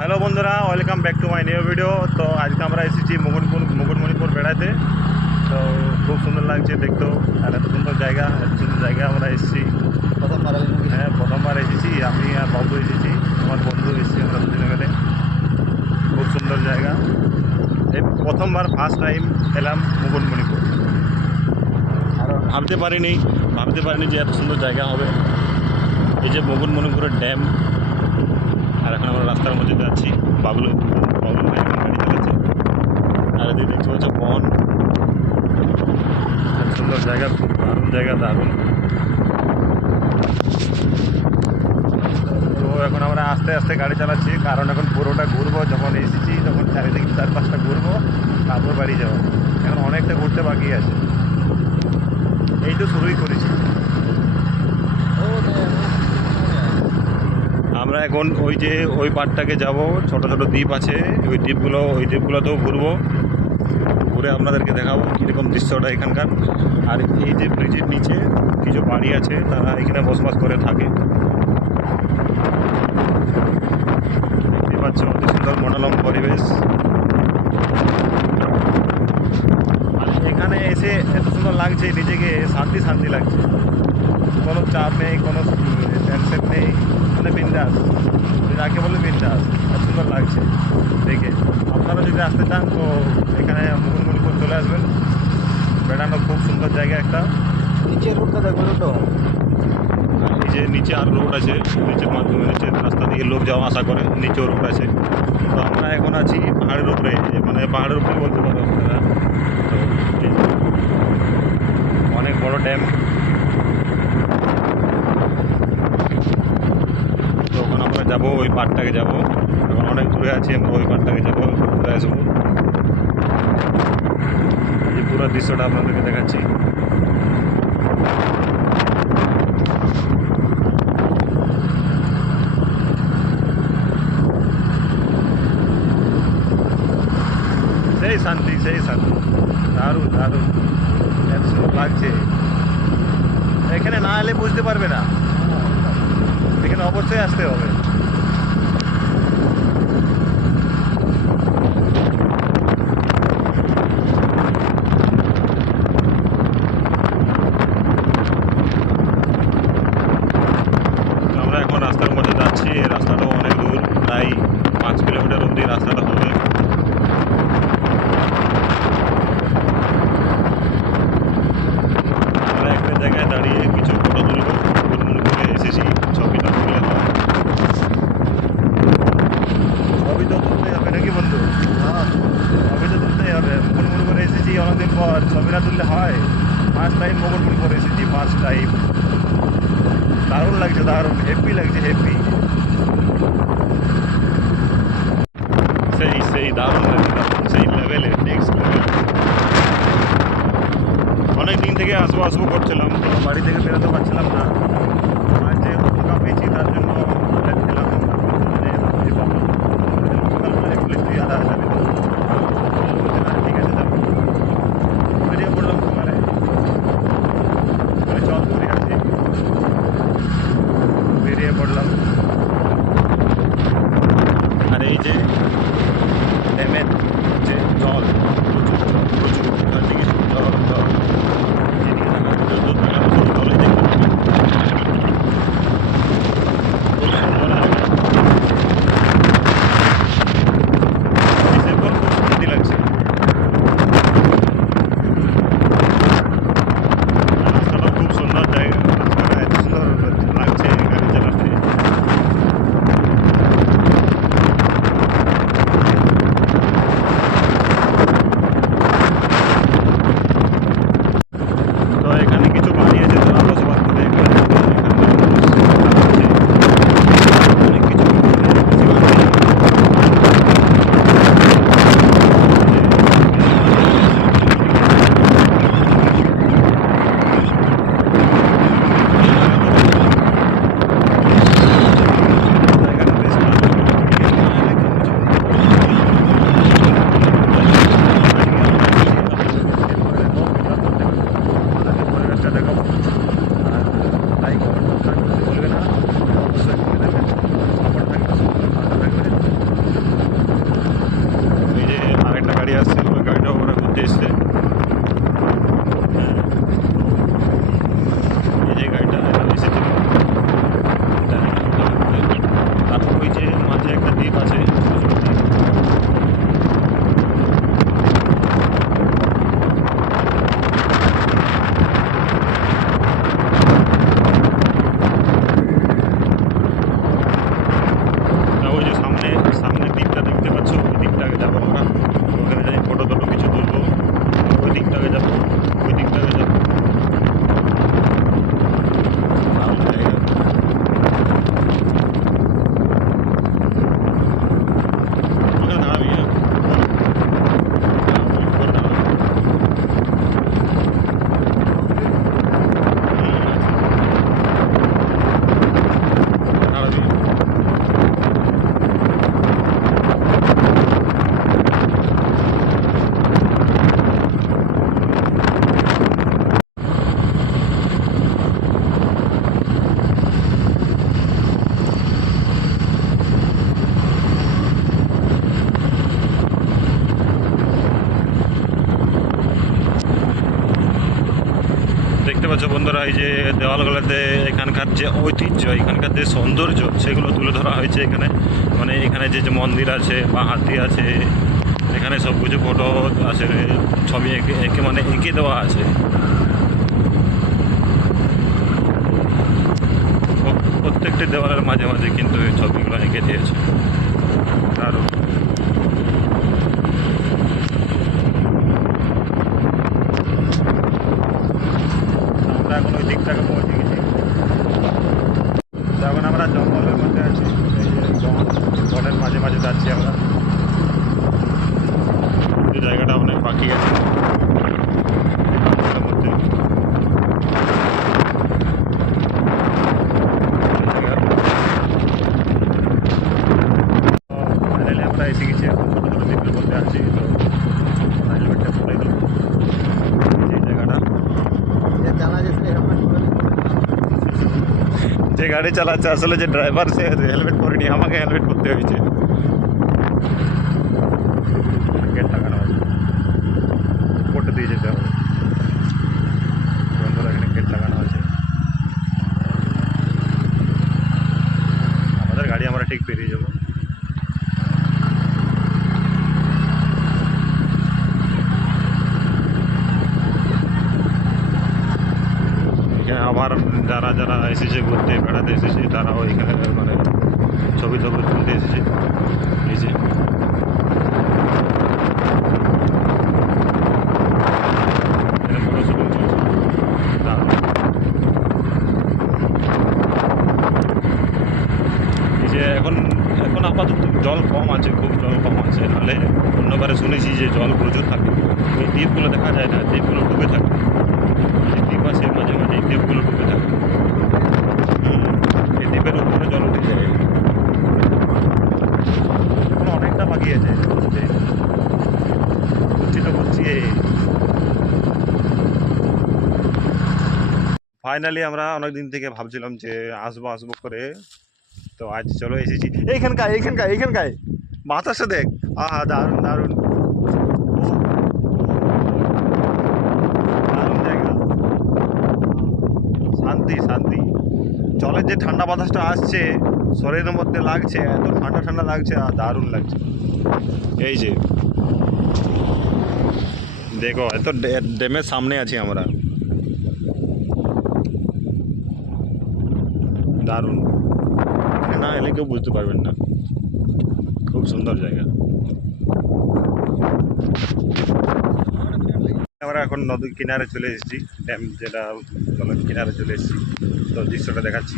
Hello বন্ধুরা, welcome back to my new video. তো আজকে আমরা এসেছি মুকুটমণিপুর বেড়াতে। তো খুব সুন্দর লাগছে দেখতেও, আর এত সুন্দর জায়গা আমরা এসেছি। হ্যাঁ, প্রথমবার এসেছি, আমি আর বাবু এসেছি, আমার বন্ধু এসেছি, আমরা দুজনে মিলে। খুব সুন্দর জায়গা, এই প্রথমবার ফার্স্ট টাইম এলাম মুকুটমণিপুর। আর ভাবতে পারিনি যে এত সুন্দর জায়গা হবে। এই যে মুকুটমণিপুরের ড্যাম, আর এখন আমরা রাস্তার মধ্যে যাচ্ছি। বাবলু ভাই গাড়ি চালাচ্ছে, আর এদিকে দেখতে পাচ্ছ বন। সুন্দর জায়গা, খুব দারুণ। তো এখন আমরা আস্তে আস্তে গাড়ি চালাচ্ছি, কারণ এখন পুরোটা ঘুরবো। যখন এসেছি তখন চারিদিকে 4-5টা ঘুরবো, তারপর বাড়ি যাবো। এখন অনেকটা ঘুরতে বাকি আছে, এই তো শুরুই করেছি। আমরা এখন ওই পাড়টাকে যাব, ছোট ছোট দ্বীপ আছে, ওই দ্বীপগুলোতেও ঘুরবো, ঘুরে আপনাদেরকে দেখাবো কীরকম দৃশ্যটা এখানকার। আর এই যে ব্রিজের নিচে কিছু বাড়ি আছে, তারা এখানে বসবাস করে থাকে। দেখতে পাচ্ছ অতি সুন্দর মনোরম পরিবেশ। আর এখানে এসে এত সুন্দর লাগছে, নিজেকে শান্তি লাগছে। কোনো চাপ নেই, কোনো টেনশন নেই, মানে বিন্দাস, যাকে বলে বিন্দাস। এত সুন্দর লাগছে দেখে। আপনারা যদি আসতে চান তো এখানে মুকুটমণিপুর চলে আসবেন, বেড়ানো খুব সুন্দর জায়গা একটা। নিচের রোডটা দেখবেন তো, এই যে নিচে আর রোড আছে, নিচের মাধ্যমে নিচের রাস্তা দিয়ে লোক যাওয়া আসা করে, নিচেও রোড আছে। তো আমরা এখন আছি পাহাড়ের উপরে, মানে পাহাড়ের উপরে বলতে পারো আপনারা। তো অনেক বড় ড্যাম। তো ওখানে আমরা যাবো, ওই পাড়টাকে যাবো। এখন অনেক দূরে আছি, আমরা ওই পাড়টাকে যাবো, ঘুরে আসবো। এই পুরো দৃশ্যটা আপনাদেরকে দেখাচ্ছি। সেই শান্তি, দারুণ এত সুন্দর লাগছে। এখানে না এলে বুঝতে পারবে না, এখানে অবশ্যই আসতে হবে। আমরা এখন রাস্তার মধ্যে যাচ্ছি, রাস্তাটাও অনেক দূর, প্রায় 5 কিলোমিটার অবধি রাস্তাটা হবে। আমরা একটা জায়গায় দাঁড়িয়ে কিছু ফটো তুলবো, মুকুটমণিপুরে এসেছি, ছবিটা তুলে হয়। ছবি তো তুলতেই হবে নাকি বন্ধু? ছবি তো তুলতেই হবে, মুকুটমণিপুরে এসেছি অনেকদিন পর, ছবি না তুললে হয়? ফার্স্ট টাইম মুকুটমণিপুরে এসেছি, ফার্স্ট টাইম। দারুণ লাগছে, হেভি লাগছে, হেভি। সেই দারুণ লাগছে, সেই লেভেলে, নেক্সট লেভেল। অনেক দিন থেকে আসবো করছিলাম, তো বাড়ি থেকে বেরোতে পারছিলাম না। আর যে ফাঁকা পেয়েছি তার জন্য যাচ্ছিলাম। সকালবেলা বলে তুই আর যাবি তো? ঠিক আছে যাবো। বেরিয়ে পড়লাম সকালে, চল ঘুরে আসি। বেরিয়ে পড়লাম। আর এই যে ড্যামের যে জল, প্রচুর ওখান থেকে জল জলে দেখতে খুব শান্তি লাগছে। রাস্তাটাও খুব সুন্দর জায়গা, রাস্তাটা এত সুন্দর লাগছে গাড়ি চালাতে। বন্ধুরা এই যে দেওয়ালগুলোতে এখানকার যে ঐতিহ্য, এখানকার যে সৌন্দর্য সেগুলো তুলে ধরা হয়েছে এখানে। মানে এখানে যে যে মন্দির আছে বা হাতি আছে, এখানে সব কিছু ফটো আছে, ছবি এঁকে এঁকে মানে এঁকে দেওয়া আছে। প্রত্যেকটি দেওয়ালের মাঝে মাঝে কিন্তু এই ছবিগুলো এঁকে দিয়েছে। আর আমরা এখন ওই দিকটাকে পৌঁছে গেছি। এখন আমরা জঙ্গলের মধ্যে আছি, এই যে জঙ্গলের মাঝে মাঝে যাচ্ছি আমরা। এই জায়গাটা অনেক বাকি আছে জঙ্গলের মধ্যে। ফাইনালি আমরা এসে গেছি, এখন ছোটো ছোটো দ্বীপের মধ্যে আছি। তো হেলমেটটা খুলে গেল এই জায়গাটা। ये जाना जिसने हेलमेट যে গাড়ি চালাচ্ছে আসলে যে ড্রাইভার, সে হেলমেট পরেনি, আমাকে হেলমেট পরতে হয়েছে। গেট লাগানো হয়েছে, করতে দিয়ে যেতে হবে। বন্ধুরা এখানে গেট লাগানো হয়েছে। আমাদের গাড়ি আমরা ঠিক পেরিয়ে যাবো। এখানে আবার যারা যারা এসেছে ঘুরতে বেড়াতে এসেছে তারাও এখানে মানে ছবি টবি তুলতে এসেছে। এই যে এখানে ফটো শুটিং চলছে। দারুণ। এই যে এখন এখন আপাতত জল কম আছে, খুব জল কম আছে, নাহলে অন্যবারে শুনেছি যে জল প্রচুর থাকে। ওই দ্বীপগুলো দেখা যায় না, দ্বীপগুলো ডুবে থাকে। এই দ্বীপ আছে মাঝে মাঝে, এই দ্বীপগুলো ডুবে থাকে। এই দ্বীপের উপরে জল উঠে যায়। এখন অনেকটা বাকি আছে, বুঝছি তো বুঝছি। ফাইনালি আমরা অনেক দিন থেকে ভাবছিলাম যে আসবো আসবো করে, তো আজ চলো এসেছি। এইখানকায় বাতাসটা দেখ, আহা দারুণ দারুণ। দারুণ জায়গা, শান্তি শান্তি। জলের যে ঠান্ডা বাতাসটা আসছে শরীরের মধ্যে লাগছে, এত ঠান্ডা ঠান্ডা লাগছে আর দারুণ লাগছে। এই যে দেখো, এত ড্যামের সামনে আছি আমরা। দারুণ, না এলে কেউ বুঝতে পারবেন না। খুব সুন্দর জায়গা। আমরা এখন নদীর কিনারে চলে এসেছি, ড্যাম যেটা জলের কিনারে চলে এসেছি। তো দৃশ্যটা দেখাচ্ছি।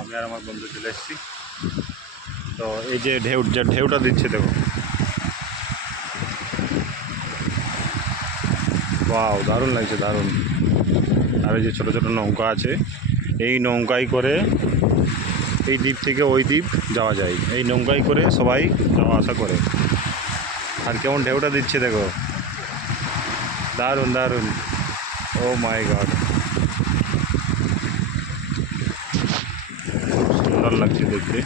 আমি আর আমার বন্ধু চলে এসেছি। তো এই যে ঢেউটা দিচ্ছে দেখো, ওয়াও দারুণ লাগছে, দারুণ। আর এই যে ছোটো ছোটো নৌকা আছে, এই নৌকায় করে এই দ্বীপ থেকে ওই দ্বীপ যাওয়া যায়। এই নৌকায় করে সবাই যাওয়া আসা করে। আর কেমন ঢেউটা দিচ্ছে দেখো, দারুণ দারুণ। ও মাই গড, সুন্দর লাগছে দেখতে।